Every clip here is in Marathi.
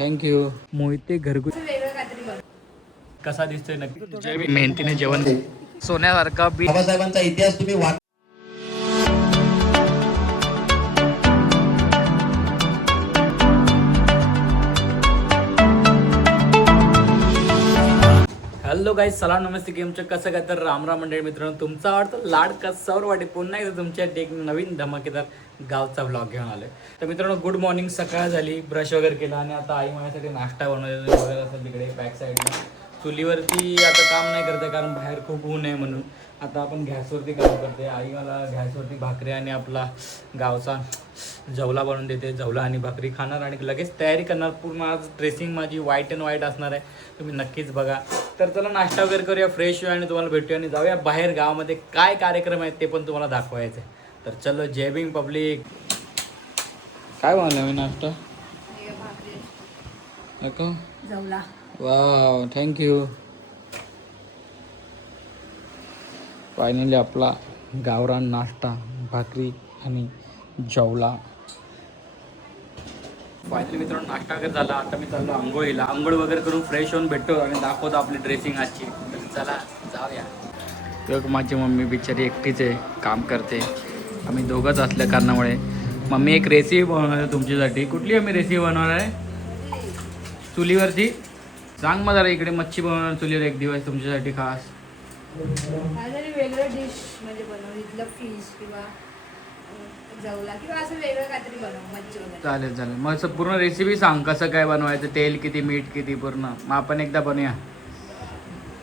थँक्यू. मोहिते घरगुती कसा दिसतोय नक्की जय मेहनतीने जेवण सोन्यासारखा बी. बाबासाहेबांचा इतिहास तुम्ही हॅलो गाईज, सलाम नमस्ते. गेमचं कसं काय तर राम राम मंडळी मित्रांनो, तुमचा आवडतं लाड कसावर वाटे पुन्हा एकदा तुमच्या एक नवीन धमाकेदार गावचा व्लॉग घेऊन आलोय. तर मित्रांनो, गुड मॉर्निंग. सकाळ झाली, ब्रश वगैरे केला आणि आता आई माझ्यासाठी नाश्ता बनवलेला वगैरे असेल तिकडे बॅक साईडला. चुलीवरती आता काम नाही करते कारण बाहेर खूप ऊन आहे म्हणून. आता आपण गॅसवरती काम करते. आई मला गॅसवरती भाकरी आणि आपला गावचा जवला बनवून देते. जवला आणि भाकरी खाणार आणि लगेच तयारी करणार. पूर्ण आज ड्रेसिंग माझी व्हाईट अँड व्हाईट असणार आहे, तुम्ही नक्कीच बघा. तर चला नाश्ता वगैरे करूया, फ्रेश होऊया आणि तुम्हाला भेटूया आणि जाऊया बाहेर. गावामध्ये काय कार्यक्रम आहेत ते पण तुम्हाला दाखवायचे. तर चलो, जय भीम पब्लिक. काय बनवलं मी नाश्ता? नको जवला. Wow, thank you. फायनली आपला गावरान नाश्ता, भाकरी आणि जवला. फायनली मित्रांनो, नाश्ता वगैरे झाला. आता मी चाललो आंघोळीला. आंघोळ वगैरे करून फ्रेश होऊन भेटतो आणि दाखवतो आपली ड्रेसिंग आजची. तर चला जाऊया. तेव्हा माझी मम्मी बिचारी एकटीच आहे, काम करते. आम्ही दोघंच असल्या कारणामुळे मम्मी एक रेसिपी बनवणार आहे तुमच्यासाठी. कुठली आम्ही रेसिपी बनवणार आहे? चुलीवरची. सांग मग जरा. इकडे मच्छी बनवणार चुलीवर एक दिवस तुमच्यासाठी खास. काहीतरी वेगळं डिश म्हणजे बनव, इथलं फिश किंवा जवला किंवा असं वेगळं काहीतरी बनव, मच्छी वगैरे. चालेल चालेल. मग असं पूर्ण रेसिपी सांग, कसं काय बनवायचं, तेल किती, मीठ किती, पूर्ण. मग आपण एकदा बनवूया.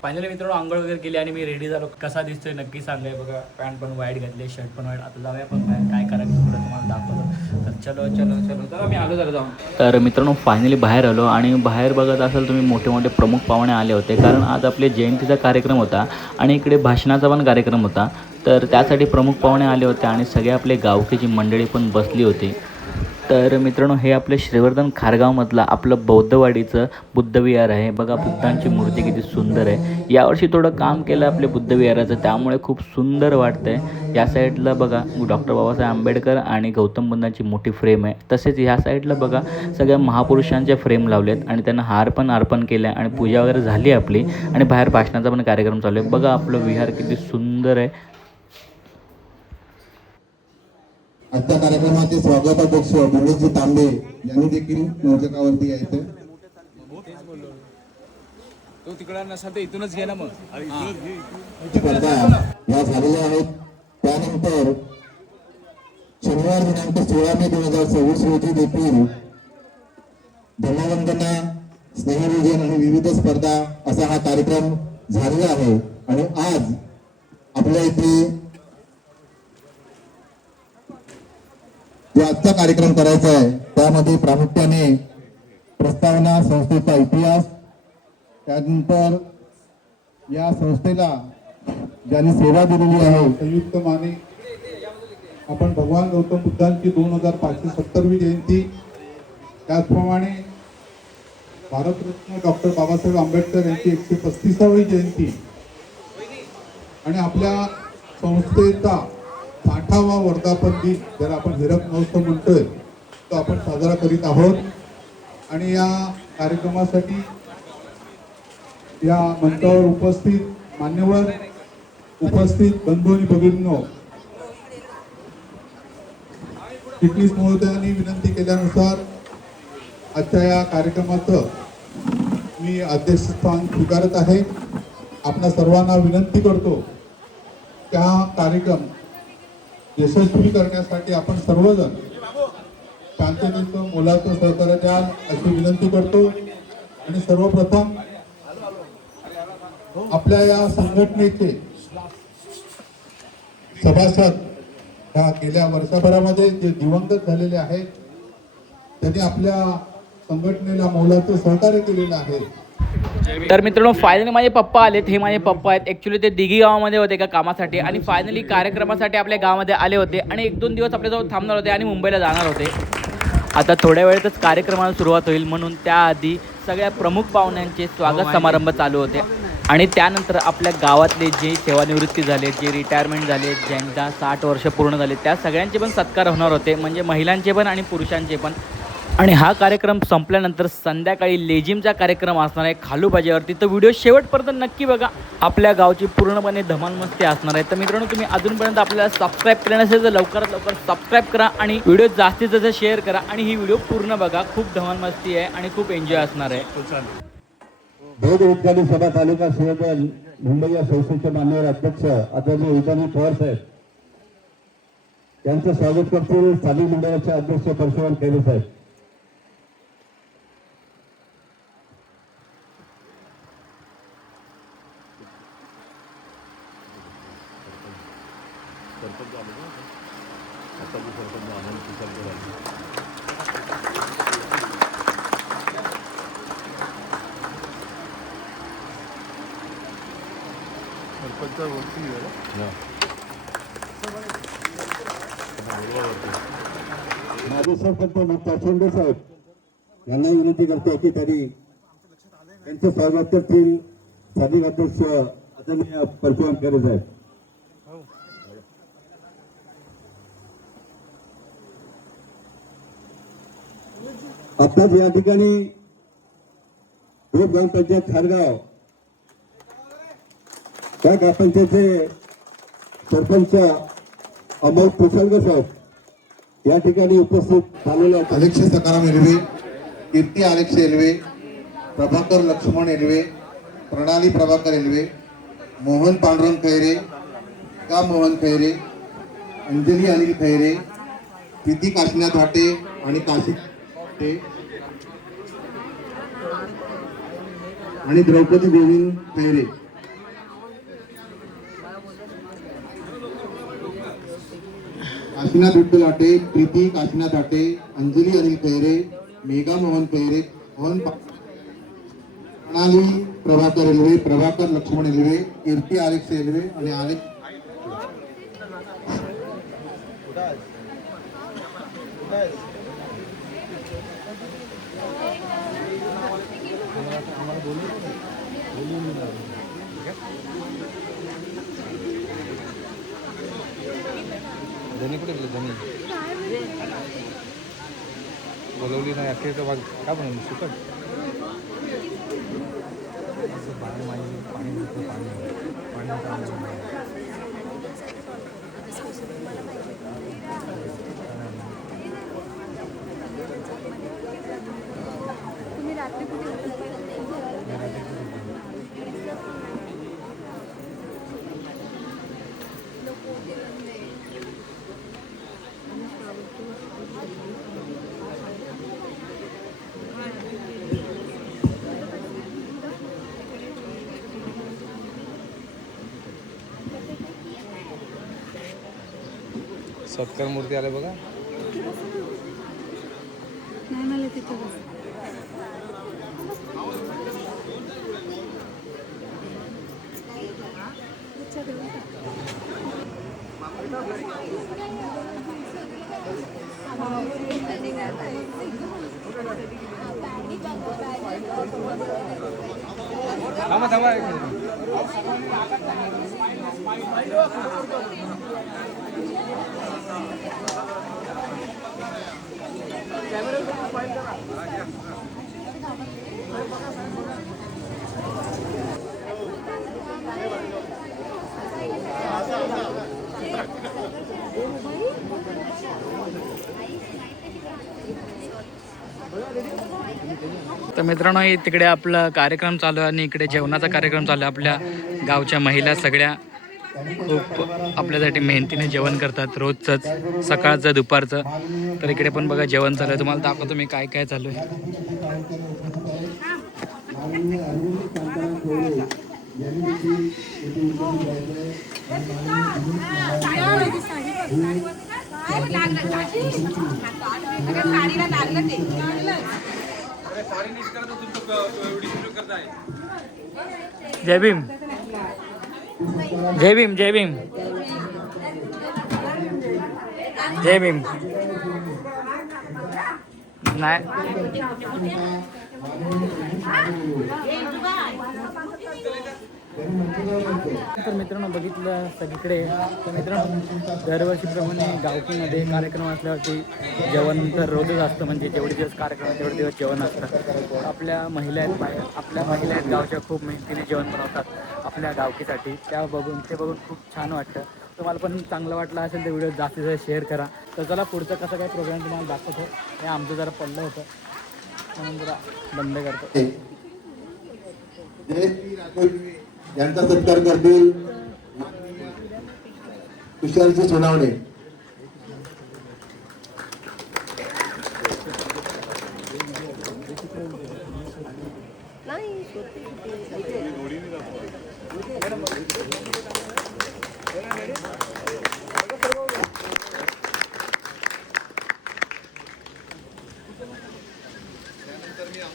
फायनली मित्रांनो, आंघोळ वगैरे केली आणि मी रेडी झालो. कसा दिसतोय नक्की सांगाय. बघा, पॅन्ट पण व्हाईट घातली, शर्ट पण व्हाईट. आता जाऊया पण बाहेर, काय करायचं पुढं तुम्हाला दाखवतो. तर चलो चलो चलो चलो, मी आलो जरा जाऊन. तर मित्रांनो, फायनली बाहेर आलो आणि बाहेर बघत असाल तुम्ही, मोठे मोठे प्रमुख पाहुणे आले होते. कारण आज आपले जयंतीचा कार्यक्रम होता आणि इकडे भाषणाचा पण कार्यक्रम होता. तर त्यासाठी प्रमुख पाहुणे आले होते आणि सगळे आपले गावकीची मंडळी पण बसली होती. तर मित्रांनो, हे आपले श्रीवर्धन खारगावमधलं आपलं बौद्धवाडीचं बुद्धविहार आहे. बघा, बुद्धांची मूर्ती किती सुंदर आहे. यावर्षी थोडं काम केलं आपल्या बुद्धविहाराचं, त्यामुळे खूप सुंदर वाटतंय. या साईडला बघा, डॉक्टर बाबासाहेब आंबेडकर आणि गौतम बुद्धांची मोठी फ्रेम आहे. तसेच ह्या साईडला बघा, सगळ्या महापुरुषांच्या फ्रेम लावलेत आणि त्यांना हार पण अर्पण केलं आहे आणि पूजा वगैरे झाली आपली. आणि बाहेर भाषणाचा पण कार्यक्रम चालू आहे. बघा, आपलं विहार किती सुंदर आहे. आजच्या कार्यक्रमाचे स्वागताध्यक्ष गुरुजी तांबे यांनी देखील मोर्चावरती यायचे. तो तिकडे नसा तर इथूनच घे ना. मग स्पर्धा या झालेल्या आहेत. त्यानंतर शनिवार दिनांक 16 मे 2026 रोजी देखील धर्मवंदना, स्नेहविजन आणि विविध स्पर्धा असा हा कार्यक्रम झालेला आहे. आणि आज आपल्या इथे जो आजचा कार्यक्रम करायचा आहे त्यामध्ये प्रामुख्याने प्रस्तावना, संस्थेचा इतिहास, त्यानंतर या संस्थेला ज्यांनी सेवा दिलेली आहे संयुक्त माने आपण भगवान गौतम बुद्धांची 2570वी जयंती, त्याचप्रमाणे भारतरत्न डॉक्टर बाबासाहेब आंबेडकर यांची 135वी जयंती आणि आपल्या संस्थेचा 60वा वर्धापन दिन, ज्याला आपण हिरक महोत्सव म्हणतोय, तो आपण साजरा करीत आहोत. आणि या कार्यक्रमासाठी या मंचावर उपस्थित मान्यवर, उपस्थित बंधू आणि भगिनींनो, चिटणीस महोदयांनी विनंती केल्यानुसार आजच्या या कार्यक्रमाचं मी अध्यक्षस्थान स्वीकारत आहे. आपणा सर्वांना विनंती करतो की हा कार्यक्रम यशस्वी करण्यासाठी आपण सर्वजण शांततेचं, मोलाचं सहकार्य द्याल अशी विनंती करतो. आणि सर्वप्रथम आपल्या या संघटनेचे सभासद ह्या गेल्या वर्षभरामध्ये जे दिवंगत झालेले आहेत, त्यांनी आपल्या संघटनेला मोलाचं सहकार्य केलेलं आहे. तर मित्रांनो, फायनली माझे पप्पा आलेत. हे माझे पप्पा आहेत. ॲक्च्युली ते दिघी गावामध्ये होते एका कामासाठी आणि फायनली कार्यक्रमासाठी आपल्या गावामध्ये आले होते आणि 1-2 दिवस आपल्याजवळ थांबणार होते आणि मुंबईला जाणार होते. आता थोड्या वेळातच कार्यक्रमाला सुरुवात होईल, म्हणून त्याआधी सगळ्या प्रमुख पाहुण्यांचे स्वागत समारंभ चालू होते. आणि त्यानंतर आपल्या गावातले जे सेवानिवृत्ती झाले, जे रिटायरमेंट झाले, ज्यांचा 60 वर्ष पूर्ण झाले, त्या सगळ्यांचे पण सत्कार होणार होते. म्हणजे महिलांचे पण आणि पुरुषांचे पण. आणि हा कार्यक्रम संपल्यानंतर संध्याकाळी लेझिमचा कार्यक्रम असणार आहे खालूबाजीवरती. तर व्हिडिओ शेवटपर्यंत नक्की बघा. आपल्या गावची पूर्णपणे धमाल मस्ती असणार आहे. तर मित्रांनो, तुम्ही अजूनपर्यंत आपल्याला सबस्क्राईब केलं नसेल तर लवकरात लवकर सबस्क्राईब करा आणि व्हिडिओ जास्तीत जास्त शेअर करा आणि ही व्हिडिओ पूर्ण बघा. खूप धमाल मस्ती आहे आणि खूप एन्जॉय असणार आहे. भेद उद्घाटन सभा तालुका शिवदल मुंबई या संस्थेचे मान्यवर अध्यक्ष आदरणीय विधानी पवार साहेब यांचं स्वागत करतील स्थानिक मंडळाचे अध्यक्ष परशुराम खैरे साहेब. माझे सरपंच मुक्ता शिंदे साहेब यांना विनंती करतो की त्यांनी त्यांचं स्वागत करतील स्थानिक अध्यक्ष आदरणीय परशुराम खैरे साहेब. आत्ताच या ठिकाणी ग्रामपंचायत खारगाव त्या ग्रामपंचायतचे सरपंच अमोल कुशलकर साहेब या ठिकाणी उपस्थित झालेले आहेत. अध्यक्ष सकाराम एलवे, कीर्ती आलेक्ष एलवे, प्रभाकर लक्ष्मण एलवे, प्रणाली प्रभाकर एलवे, मोहन पांडुरंग खैरे, का मोहन खैरे, अंजली अनिल खैरे, प्रीती काशीनाथ हाटे आणि काशी हाटे आणि द्रौपदी देवी खैरे. काशीनाथ विठ्ठल हाटे, प्रीती काशीनाथ हाटे, अंजली अनिल खैरे, मेघा मोहन खैरे, प्रणाली प्रभाकर एलवे, प्रभाकर लक्ष्मण एलवे, कीर्ती आलेक्ष एलवे आणि आलेक्ष धनी कुठे गेले? धनी बोलवली नाही अखेर भाग का बनवली सुकट पाणी सत्कार मूर्ती आले बघा. थांबा थांबा तर मित्रांनो, तिकडे आपला कार्यक्रम चालू आहे आणि इकडे जेवणाचा कार्यक्रम चालू आहे. आपल्या गावच्या महिला सगळ्या खूप आपल्यासाठी मेहनतीने जेवण करतात रोजचंच, सकाळचं दुपारचं. तर इकडे पण बघा जेवण चालू आहे. तुम्हाला दाखवतो मी काय काय चालू आहे. जय भीम, जय भीम, जय भीम, जय भीम. नाही तर मित्रांनो बघितलं सगळीकडे तर मित्रांनो दरवर्षीप्रमाणे गावकीमध्ये कार्यक्रम असल्यावरती जेवण तर रोजच असतं, म्हणजे जेवढे दिवस कार्यक्रम आहे तेवढे दिवस जेवण असतं. आपल्या महिला आहेत बाहेर, आपल्या महिला आहेत गावच्या खूप मेहनतीने जेवण बनवतात आपल्या गावकीसाठी. ते बघून खूप छान वाटतं. तुम्हाला पण चांगलं वाटलं असेल तर व्हिडिओ जास्तीत जास्त शेअर करा. तर चला पुढचं कसं काय प्रोग्राम तुम्हाला दाखवतो. हे आमचं जरा पडलं होतं म्हणून जरा बंद करतो. यांचा सत्कार करतील तुषारजी सोनावणे.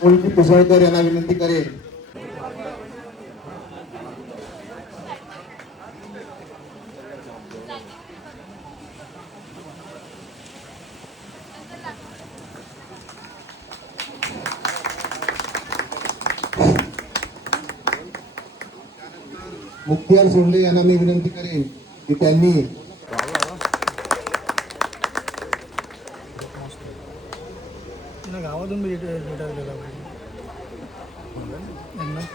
मुलगी पुसळकर यांना विनंती करेल. मुक्तियार सोंडे यांना मी विनंती करेन की त्यांनी गावातून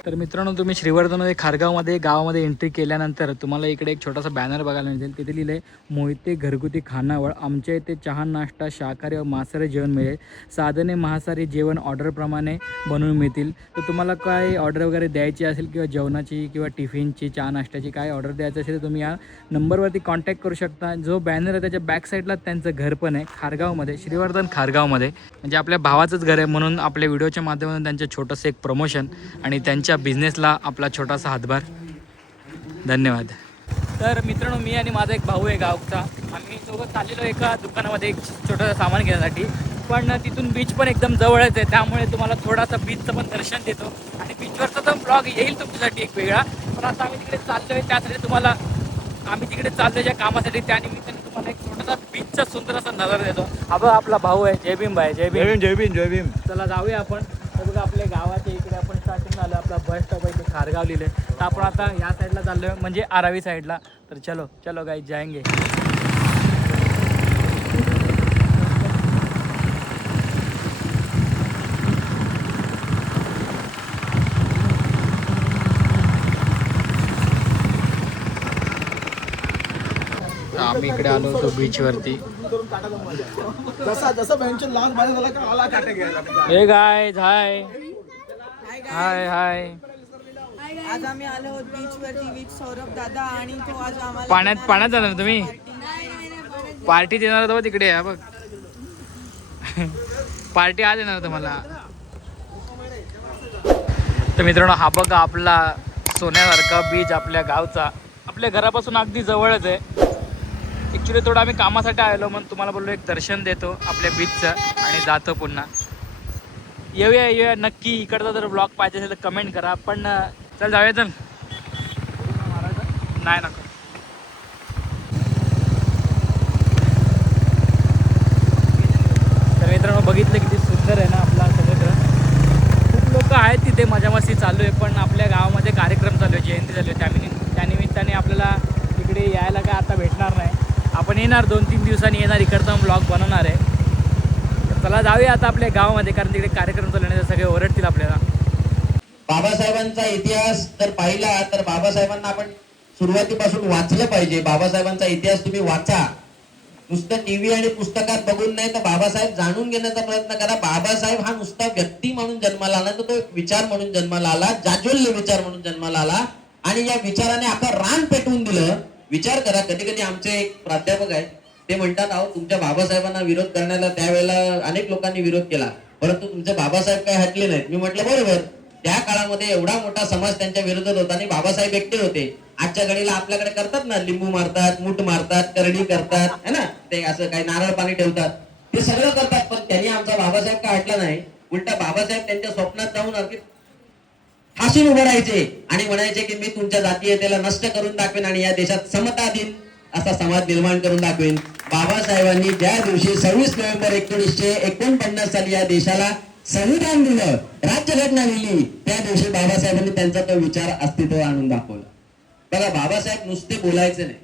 तर मित्रांनो तुम्ही श्रीवर्धनमध्ये खारगावमध्ये गावामध्ये एंट्री केल्यानंतर तुम्हाला इकडे एक छोटासा बॅनर बघायला मिळेल. तिथे लिहिलं आहे मोहिते घरगुती खानावळ. आमच्या इथे चहा नाश्ता शाकाहारी व मांसाहारी जेवण मिळेल. साधने मांसाहारी जेवण ऑर्डरप्रमाणे बनवून मिळतील. तर तुम्हाला काय ऑर्डर वगैरे द्यायची असेल किंवा जेवणाची किंवा टिफिनची चहा नाश्त्याची काय ऑर्डर द्यायची असेल तर तुम्ही या नंबरवरती कॉन्टॅक्ट करू शकता. जो बॅनर आहे त्याच्या बॅक साईडला त्यांचं घर पण आहे खारगावमध्ये, श्रीवर्धन खारगावमध्ये. म्हणजे आपल्या भावाचंच घर आहे म्हणून आपल्या व्हिडिओच्या माध्यमातून त्यांचं छोटंसं एक प्रमोशन आणि त्यांच्या बिझनेसला आपला छोटासा हातभार. धन्यवाद. तर मित्रांनो मी आणि माझा एक भाऊ आहे गावचा, आम्ही सोबत चाललेलो एका दुकानामध्ये एक छोटंसं सामान घेण्यासाठी. पण तिथून बीच पण एकदम जवळच आहे, त्यामुळे तुम्हाला थोडासा बीचचं पण दर्शन देतो आणि बीचवरचा तर ब्लॉग येईल तुमच्यासाठी एक वेगळा. पण आता आम्ही तिकडे चाललो आहे त्यासाठी तुम्हाला आम्ही तिकडे चाललो ज्या कामासाठी त्यानिमित्ताने तुम्हाला एक छोटासा बीचचा सुंदर असा नजारा देतो. हा बघा आपला भाऊ आहे जय भीम भाई. जय भीम जय भीम जय भीम. चला जाऊया आपण. तर बघा आपल्या गावाच्या इकडे आपण स्टार्टिंग झालं, आपला बस स्टॉप इथे खारगाव लिहिले. तर आपण आता या साईडला चाललो आहे म्हणजे आरावी साईडला. तर चलो चलो गाइस जाएंगे. आम्ही इकडे आलो होतो बीचवरती. हे गाइस हाय हाय हाय. आज आम्ही आलो आहोत बीच वरती विथ सौरभ दादा आणि तो आज आम्हाला पाण्यात जाणार तुम्ही पार्टी देणार होता तिकडे. हा बघ पार्टी आज येणार तुम्हाला. तर मित्रांनो हा बघा आपला सोन्यासारखा बीच आपल्या गावचा, आपल्या घरापासून अगदी जवळच आहे. ॲक्च्युली थोडं आम्ही कामासाठी आलो म्हणून तुम्हाला बोललो एक दर्शन देतो आपल्या बीचचं आणि जातो पुन्हा. येऊया नक्की. इकडचा जर ब्लॉग पाहिजे असेल तर कमेंट करा. पण चल जाऊया चल. नाही नको. तर मित्रांनो बघितलं किती सुंदर आहे ना आपला समुद्र. खूप लोक आहेत तिथे, मजा मस्ती चालू आहे. पण आपल्या गावामध्ये कार्यक्रम चालू आहे, जयंती चालू आहे. त्यानिमित्ताने आपल्याला इकडे यायला काय आता भेटणार नाही. आपण येणार 2-3 दिवसांनी येणार, इकडचा ब्लॉग बनवणार आहे. तर चला जाऊया आता आपल्या गावामध्ये, कारण तिकडे कार्यक्रम चालू आहे, सगळे ओरडतील आपल्याला. बाबासाहेबांचा इतिहास जर पाहिला तर बाबासाहेबांना आपण सुरुवातीपासून वाचलं पाहिजे. बाबासाहेबांचा इतिहास तुम्ही वाचा. नुसतं टीव्ही आणि पुस्तकात बघून नाही तर बाबासाहेब जाणून घेण्याचा प्रयत्न करा. बाबासाहेब हा नुसता व्यक्ती म्हणून जन्माला आला, तर तो एक विचार म्हणून जन्माला आला, जाज्वल्य विचार म्हणून जन्माला आला आणि या विचाराने आता रान पेटवून दिलं. विचार करा, कधी कधी आमचे एक प्राध्यापक आहेत ते म्हणतात, अहो तुमच्या बाबासाहेबांना विरोध करण्याला त्यावेळेला अनेक लोकांनी विरोध केला, परंतु तुमचे बाबासाहेब काही हटले नाहीत. मी म्हटलं बरोबर, त्या काळामध्ये एवढा मोठा समाज त्यांच्या विरोधात होता आणि बाबासाहेब एकटे होते. आजच्या घडीला आपल्याकडे करतात ना, लिंबू मारतात, मूठ मारतात, करडी करतात, है ना, ते असं काही नारळ पाणी ठेवतात, ते सगळं करतात. पण त्यांनी आमचा बाबासाहेब का हटला नाही. उलटा बाबासाहेब त्यांच्या स्वप्नात जाऊन अगदी ठासून उभं राहायचे आणि म्हणायचे की मी तुमच्या जातीयतेला नष्ट करून दाखवेन आणि या देशात समता दिन असा समाज निर्माण करून दाखवेन. बाबासाहेबांनी ज्या दिवशी 26 नोव्हेंबर 1949 साली या देशाला संविधान दिलं, राज्यघटना लिहिली, त्या दिवशी बाबासाहेबांनी त्यांचा तो विचार अस्तित्व आणून दाखवला. बघा, बाबासाहेब नुसते बोलायचे नाही.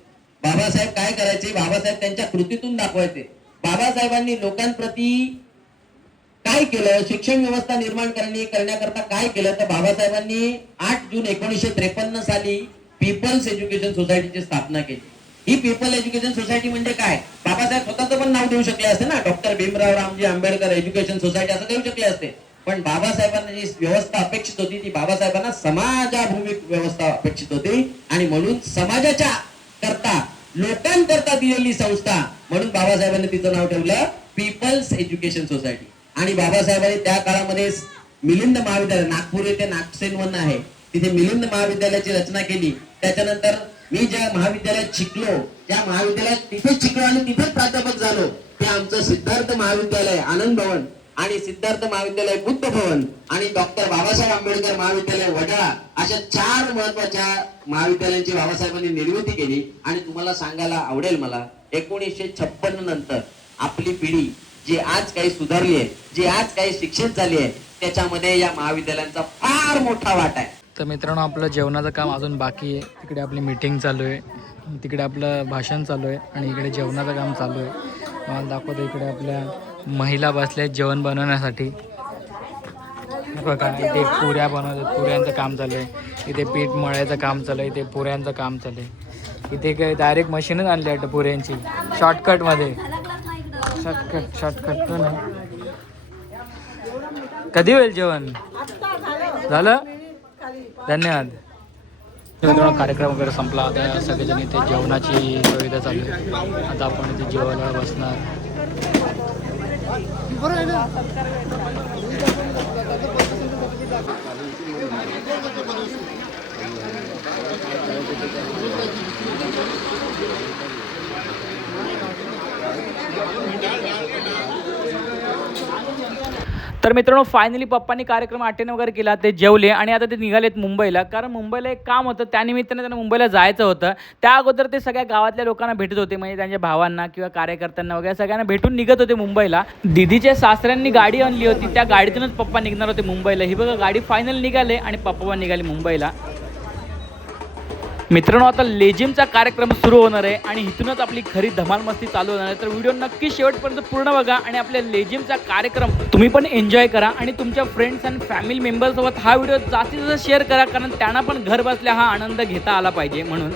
बाबासाहेब काय करायचे? बाबासाहेब त्यांच्या कृतीतून दाखवायचे. बाबासाहेबांनी लोकांप्रती काय केलं, शिक्षण व्यवस्था निर्माण करण्याकरता काय केलं, तर बाबासाहेबांनी 8 जून 1953 साली पीपल्स एज्युकेशन सोसायटीची स्थापना केली. ही पीपल एज्युकेशन सोसायटी म्हणजे काय? बाबासाहेब स्वतःचं पण नाव देऊ शकले असते ना, doctor Bhimrao Ramji Ambedkar education society असं देऊ शकले असते. पण बाबासाहेबांना जी व्यवस्था अपेक्षित होती ती बाबासाहेबांना समाजाभूमिक व्यवस्था अपेक्षित होती आणि म्हणून समाजाच्या करता, लोकांकरता दिलेली संस्था म्हणून बाबासाहेबांनी तिचं नाव ठेवलं पीपल्स एज्युकेशन सोसायटी. आणि बाबासाहेबांनी त्या काळामध्ये मिलिंद महाविद्यालय, नागपूर येथे नागसेनवन आहे, तिथे मिलिंद महाविद्यालयाची रचना केली. त्याच्यानंतर मी ज्या महाविद्यालयात शिकलो, त्या महाविद्यालयात तिथेच शिकलो आणि तिथेच प्राध्यापक झालो, ते आमचं सिद्धार्थ महाविद्यालय आनंद भवन आणि सिद्धार्थ महाविद्यालय बुद्ध भवन आणि डॉक्टर बाबासाहेब आंबेडकर महाविद्यालय वडाळा, अशा 4 महत्वाच्या महाविद्यालयांची बाबासाहेबांनी निर्मिती केली. आणि तुम्हाला सांगायला आवडेल मला, 1956 नंतर आपली पिढी जी आज काही सुधारली आहे, जी आज काही शिक्षित झाली आहे, त्याच्यामध्ये या महाविद्यालयांचा फार मोठा वाटा आहे. तर मित्रांनो, आपलं जेवणाचं काम अजून बाकी आहे. तिकडे आपली मीटिंग चालू आहे, तिकडे आपलं भाषण चालू आहे आणि इकडे जेवणाचं काम चालू आहे. मला दाखवतो, इकडे आपल्या महिला बसल्या जेवण बनवण्यासाठी. बघा, इथे पुऱ्या बनवतात, पुऱ्यांचं काम चालू आहे. इथे पीठ मळायचं काम चालू आहे, इथे पुऱ्यांचं काम चालू आहे. इथे काय डायरेक्ट मशीनच आणली वाटतं पुऱ्यांची, शॉर्टकटमध्ये. शॉर्टकट ना. कधी होईल जेवण? झालं? धन्यवाद. मित्रांनो, कार्यक्रम वगैरे संपला. आता सगळेजण इथे जेवणाची सुविधा चालू आहे. आता आपण इथे जेवायला बसणार. तर मित्रांनो, फायनली पप्पांनी कार्यक्रम अटेंड वगैरे केला, ते जेवले आणि आता ते निघालेत मुंबईला. कारण मुंबईला एक काम होतं, त्यानिमित्ताने त्यांना मुंबईला जायचं होतं. त्या अगोदर ते सगळ्या गावातल्या लोकांना भेटत होते, म्हणजे त्यांच्या भावांना किंवा कार्यकर्त्यांना वगैरे सगळ्यांना भेटून निघत होते मुंबईला. दीदीच्या सासऱ्यांनी गाडी आणली होती, त्या गाडीतूनच पप्पा निघणार होते मुंबईला. ही बघा, गाडी फायनल निघाले आणि पप्पा पण निघाले मुंबईला. मित्रांनो, आता लेझिमचा कार्यक्रम सुरू होणार आहे आणि इथूनच आपली खरी धमाल मस्ती चालू होणार आहे. तर व्हिडिओ नक्की शेवटपर्यंत पूर्ण बघा आणि आपल्या लेझिमचा कार्यक्रम तुम्ही पण एन्जॉय करा आणि तुमच्या फ्रेंड्स आणि फॅमिली मेंबर्ससोबत हा व्हिडिओ जास्तीत जास्त शेअर करा, कारण त्यांना पण घर बसल्या हा आनंद घेता आला पाहिजे म्हणून.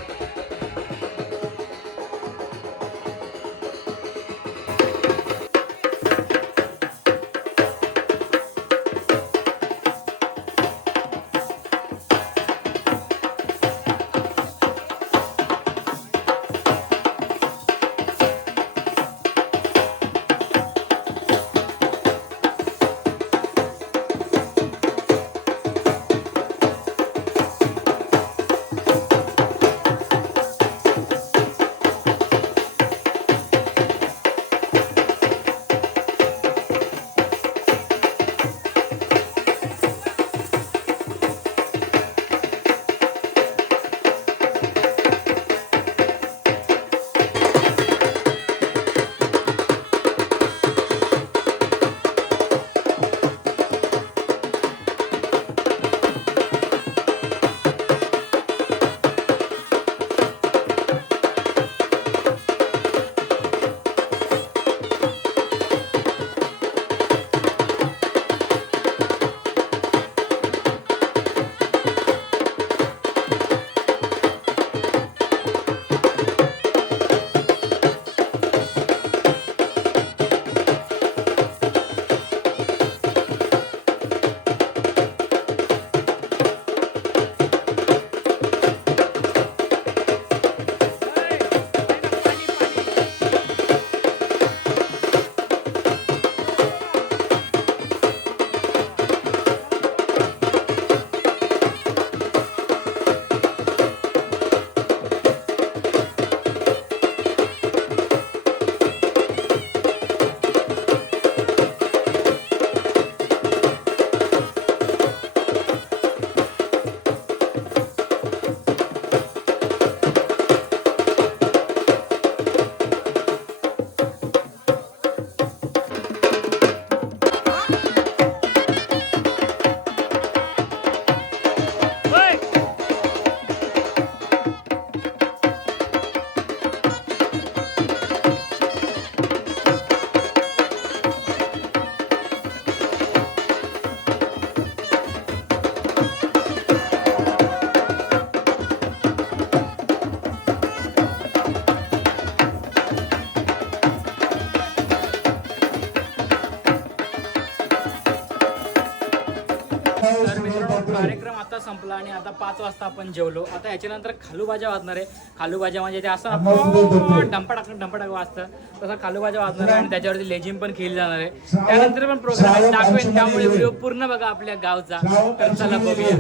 वाजता संपला आणि आता 5 वाजता आपण जेवलो. आता याच्यानंतर खालूबाजा वाजणार आहे. खालूबाजा म्हणजे ते असं ना ढंपटाक वाजतं तसं खालूबाजा वाजणार आहे आणि त्याच्यावरती लेझिम पण खेळली जाणार आहे. त्यानंतर पण प्रोग्राम दाखवेन, त्यामुळे व्हिडिओ पूर्ण बघा आपल्या गावचा. तर चला बघूया.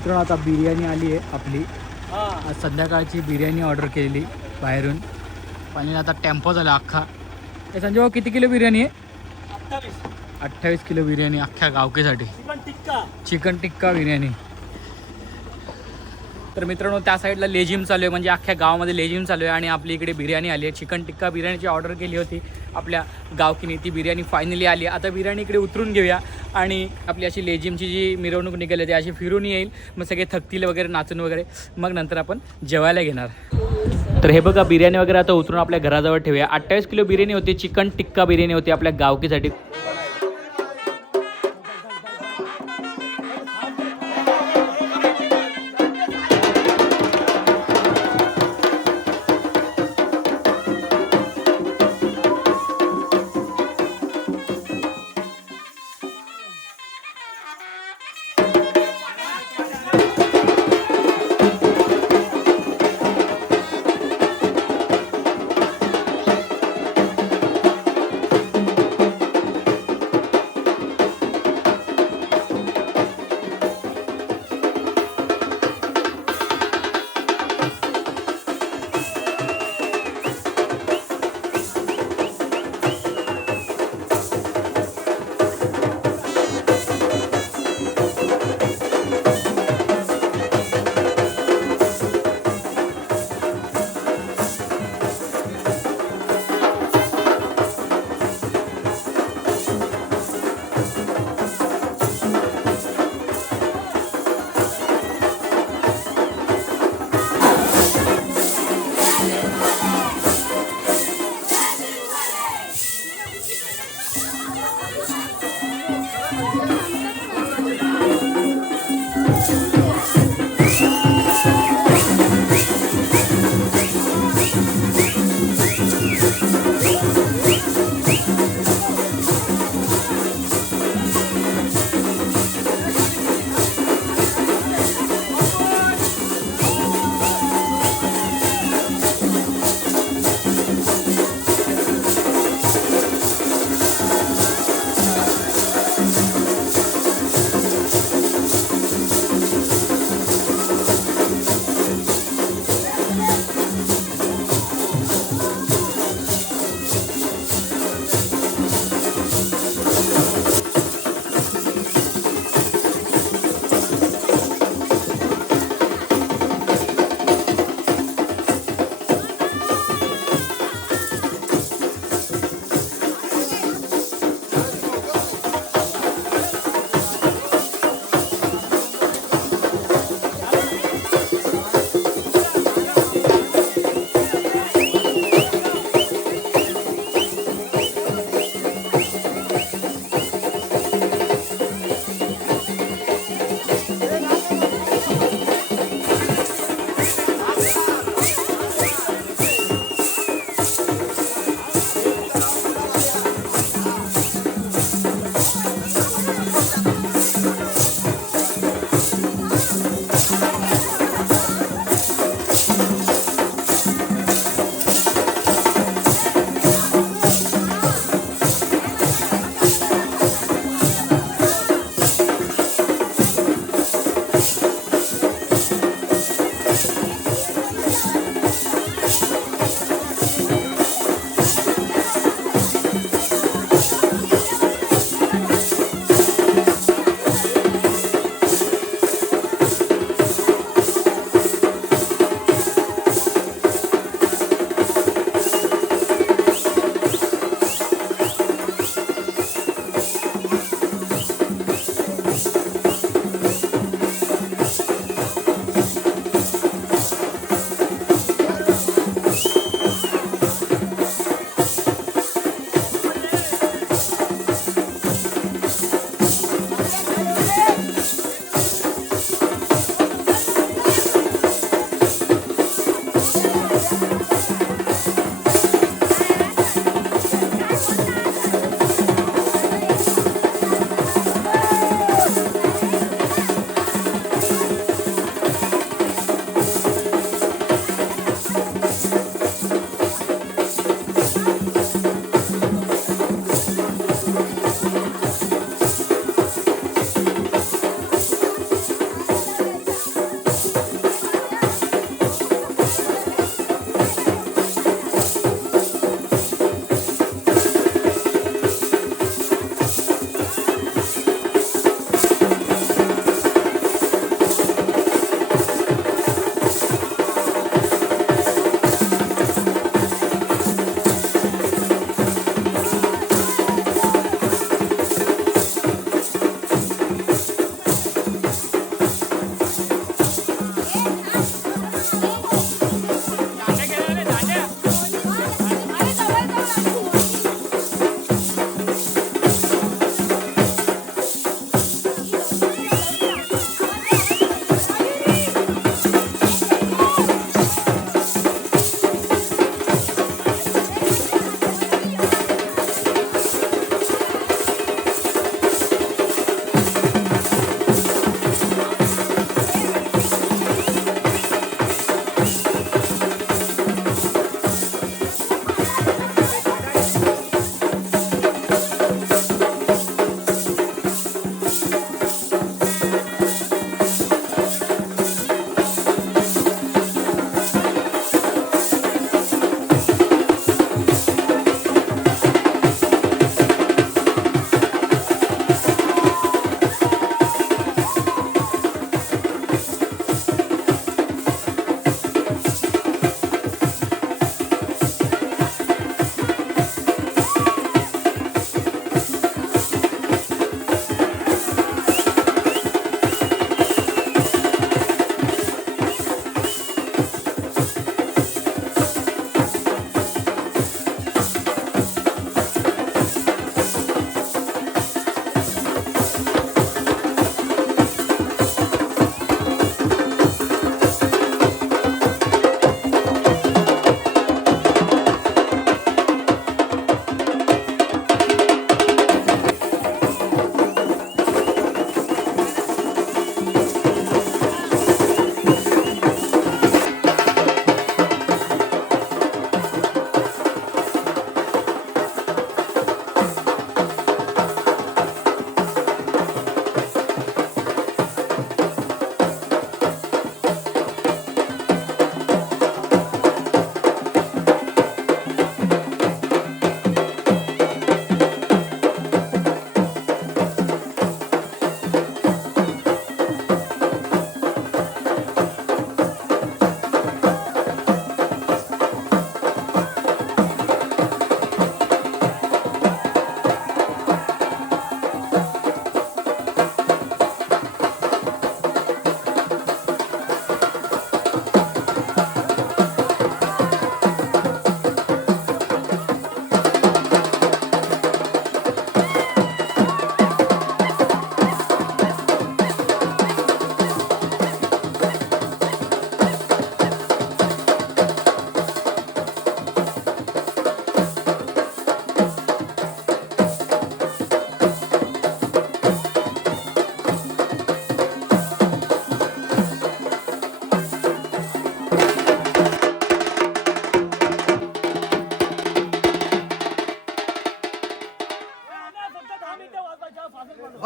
मित्रांनो आता बिर्याणी आली आहे आपली. आज संध्याकाळची बिर्याणी ऑर्डर केलेली बाहेरून. फायनली आता टेम्पो झाला अख्खा. हे संजय भाऊ किती किलो बिर्याणी आहे? 28 किलो बिर्याणी अख्ख्या गावकीसाठी. चिकन टिक्का बिर्याणी. तर मित्रांनो त्या साईडला लेझिम चालू आहे, म्हणजे अख्ख्या गावामध्ये लेझिम चालू आहे आणि आपली इकडे बिर्याणी आली आहे. चिकन टिक्का बिर्याणीची ऑर्डर केली होती आपल्या गावकीने, ती बिर्याणी फायनली आली. आता बिर्याणी इकडे उतरून घेऊया आणि आपली अशी लेझिमची जी मिरवणूक निघाली ती अशी फिरून येईल. मग सगळे थकतील वगैरे नाचून वगैरे, मग नंतर आपण जेवायला घेणार. तर हे बघा बिर्याणी वगैरे आता उतरून आपल्या घराजवळ ठेवूया. 28 किलो बिर्याणी होती, चिकन टिक्का बिर्याणी होती आपल्या गावकीसाठी.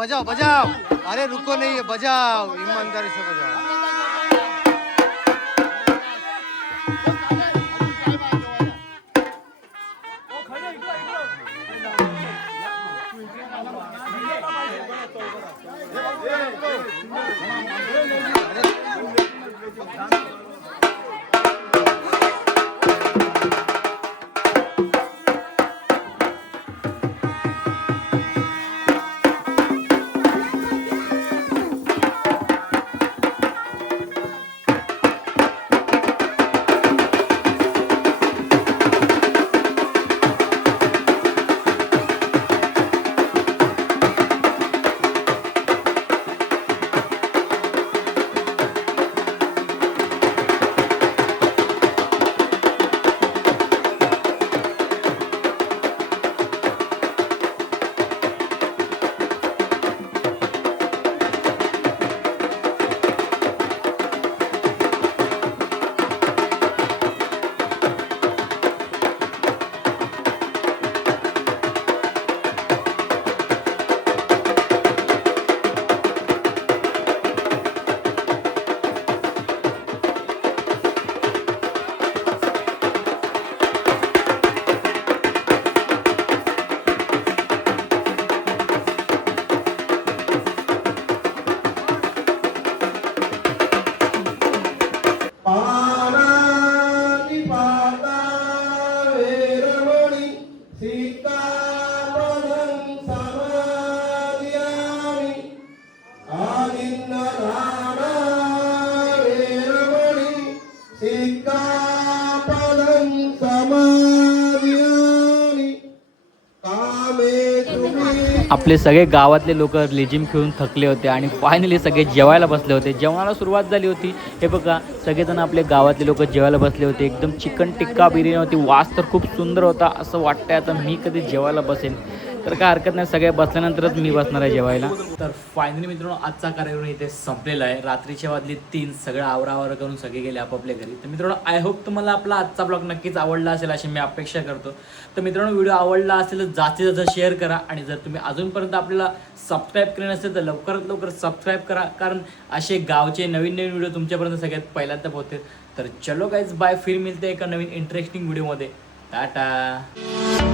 बजाओ बजाओ, अरे रुको नहीं, बजाओ, ईमानदारी से बजाओ। पानाची पाता वेरवणी सीतापदं समाधियामि आदिन्नदाना वेरवणी सीतापदं समाधियामि कामे तुम्ही आपले सगळे गावातले लोक लेझिम खेळून थकले होते आणि फायनली सगळे जेवायला बसले होते. जेवणाला सुरुवात झाली होती. हे बघा सगळेजण आपले गावातले लोक जेवायला बसले होते. एकदम चिकन टिक्का बिर्याणी होती. वास तर खूप सुंदर होता. असं वाटतंय आता मी कधी जेवायला बसेन, तर काय हरकत नाही, सगळे बसल्यानंतरच मी बसणार आहे जेवायला. तर फायनली मित्रांनो आजचा कार्यक्रम इथे संपलेला आहे. रात्रीच्या वाजले 3, सगळं आवरावर करून सगळे गेले आपापल्या घरी. तर मित्रांनो आय होप तुम्हाला आपला आजचा ब्लॉग नक्कीच आवडला असेल अशी मी अपेक्षा करतो. तर मित्रांनो व्हिडिओ आवडला असेल तर जास्तीत जास्त शेअर करा आणि जर तुम्ही अजूनपर्यंत आपल्याला सबस्क्राईब केले नसेल तर लवकरात लवकर सबस्क्राईब करा, कारण असे गावचे नवीन नवीन व्हिडिओ तुमच्यापर्यंत सगळ्यात पहिल्यांदा पोहोचतील. तर चलो गाईज बाय, फिर मिळते एका नवीन इंटरेस्टिंग व्हिडिओमध्ये. टाटा.